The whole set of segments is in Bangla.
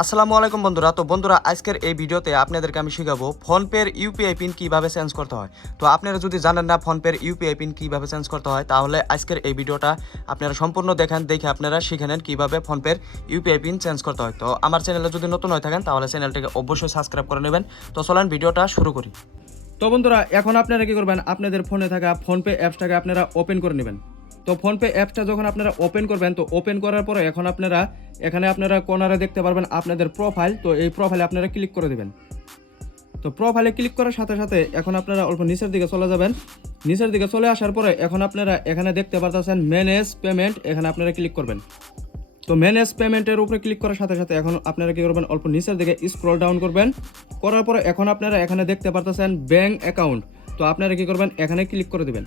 আসসালামু আলাইকুম বন্ধুরা। তো বন্ধুরা, আজকের এই ভিডিওতে আপনাদেরকে আমি শিখাবো ফোনপের ইউপিআই পিন কিভাবে চেঞ্জ করতে হয়। তো আপনারা যদি জানেন না ফোনপের ইউপিআই পিন কিভাবে চেঞ্জ করতে হয়, তাহলে আজকের এই ভিডিওটা আপনারা সম্পূর্ণ দেখে আপনারা শিখে নেন কিভাবে ফোনপের ইউপিআই পিন চেঞ্জ করতে হয়। তো আমার চ্যানেলে যদি নতুন হয়ে থাকেন তাহলে চ্যানেলটাকে অবশ্যই সাবস্ক্রাইব করে নেবেন। তো চলেন ভিডিওটা শুরু করি। তো বন্ধুরা, এখন আপনারা কি করবেন, আপনাদের ফোনে থাকা ফোনপে অ্যাপসটাকে আপনারা ওপেন করে নেবেন। তো ফোনপে অ্যাপসটা যখন আপনারা ওপেন করবেন, তো ওপেন করার পরে এখন আপনারা এখানে কর্নারে দেখতে পারবেন আপনাদের প্রোফাইল। তো এই প্রোফাইলে আপনারা ক্লিক করে দেবেন। তো প্রোফাইলে ক্লিক করার সাথে সাথে এখন আপনারা অল্প নিচের দিকে চলে যাবেন। নিচের দিকে চলে আসার পরে এখন আপনারা এখানে দেখতে পারতেছেন ম্যানেজ পেমেন্ট, এখানে আপনারা ক্লিক করবেন। তো ম্যানেজ পেমেন্টের উপরে ক্লিক করার সাথে সাথে এখন আপনারা কি করবেন, অল্প নিচের দিকে স্ক্রল ডাউন করবেন। করার পরে এখন আপনারা এখানে দেখতে পারতেছেন ব্যাঙ্ক অ্যাকাউন্ট। তো আপনারা কি করবেন, এখানে ক্লিক করে দিবেন।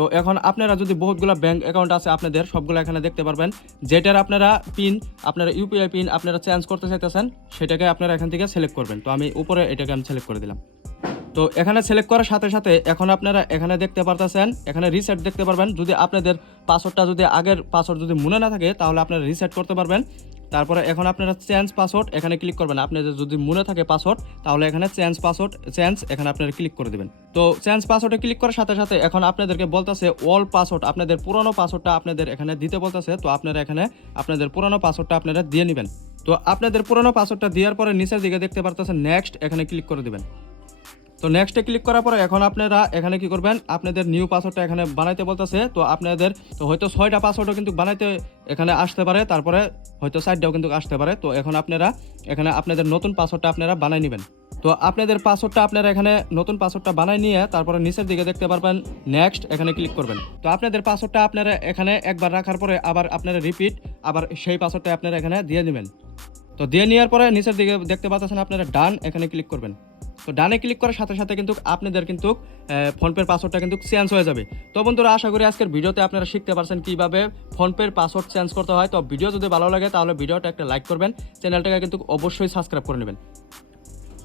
তো এখন আপনারা যদি বহুতগুলো ব্যাঙ্ক অ্যাকাউন্ট আছে আপনাদের, সবগুলো এখানে দেখতে পারবেন। যেটার আপনারা পিন, আপনারা ইউপিআই পিন আপনারা চেঞ্জ করতে চাইতেছেন, সেটাকে আপনারা এখান থেকে সিলেক্ট করবেন। তো আমি উপরে এটাকে আমি সিলেক্ট করে দিলাম। তো এখানে সিলেক্ট করার সাথে সাথে এখন আপনারা এখানে দেখতে পারতেছেন, এখানে রিসেট দেখতে পারবেন। যদি আপনাদের পাসওয়ার্ডটা যদি আগের পাসওয়ার্ড যদি মনে না থাকে, তাহলে আপনারা রিসেট করতে পারবেন। তারপরে এখন আপনারা চেঞ্জ পাসওয়ার্ড এখানে ক্লিক করবেন। আপনাদের যদি মনে থাকে পাসওয়ার্ড, তাহলে এখানে চেঞ্জ পাসওয়ার্ড এখানে আপনারা ক্লিক করে দেবেন। তো চেঞ্জ পাসওয়ার্ডে ক্লিক করার সাথে সাথে এখন আপনাদেরকে বলতেছে অল পাসওয়ার্ড, আপনাদের পুরনো পাসওয়ার্ডটা আপনাদের এখানে দিতে বলতেছে। তো আপনারা এখানে আপনাদের পুরনো পাসওয়ার্ডটা আপনারা দিয়ে নেবেন। তো আপনাদের পুরনো পাসওয়ার্ডটা দেওয়ার পরে নিচের দিকে দেখতে পারতেছেন নেক্সট, এখানে ক্লিক করে দেবেন। তো নেক্সটে ক্লিক করার পরে এখন আপনারা এখানে কি করবেন, আপনাদের নিউ পাসওয়ার্ডটা এখানে বানাইতে বলতেছে। তো আপনাদের তো হয়তো 6টা পাসওয়ার্ডও কিন্তু বানাইতে এখানে আসতে পারে, তারপরে হয়তো 4টাও কিন্তু আসতে পারে। তো এখন আপনারা এখানে আপনাদের নতুন পাসওয়ার্ডটা আপনারা বানাই নেবেন। তো আপনাদের পাসওয়ার্ডটা আপনারা এখানে নতুন পাসওয়ার্ডটা বানাই নিয়ে তারপরে নিচের দিকে দেখতে পারবেন নেক্সট, এখানে ক্লিক করবেন। তো আপনাদের পাসওয়ার্ডটা আপনারা এখানে একবার রাখার পরে আবার আপনারা রিপিট আবার সেই পাসওয়ার্ডটা আপনারা এখানে দিয়ে নেবেন। তো দিয়ে নেওয়ার পরে নিচের দিকে দেখতে পাচ্ছেন আপনারা ডান, এখানে ক্লিক করবেন। তো ডানে ক্লিক করার সাথে সাথে কিন্তু আপনাদের কিন্তু ফোনপের পাসওয়ার্ডটা কিন্তু চেঞ্জ হয়ে যাবে। তো বন্ধুরা, আশা করি আজকের ভিডিওতে আপনারা শিখতে পারছেন কিভাবে ফোনপের পাসওয়ার্ড চেঞ্জ করতে হয়। তো ভিডিও যদি ভালো লাগে তাহলে ভিডিওটা একটা লাইক করবেন, চ্যানেলটাকে কিন্তু অবশ্যই সাবস্ক্রাইব করে নেবেন।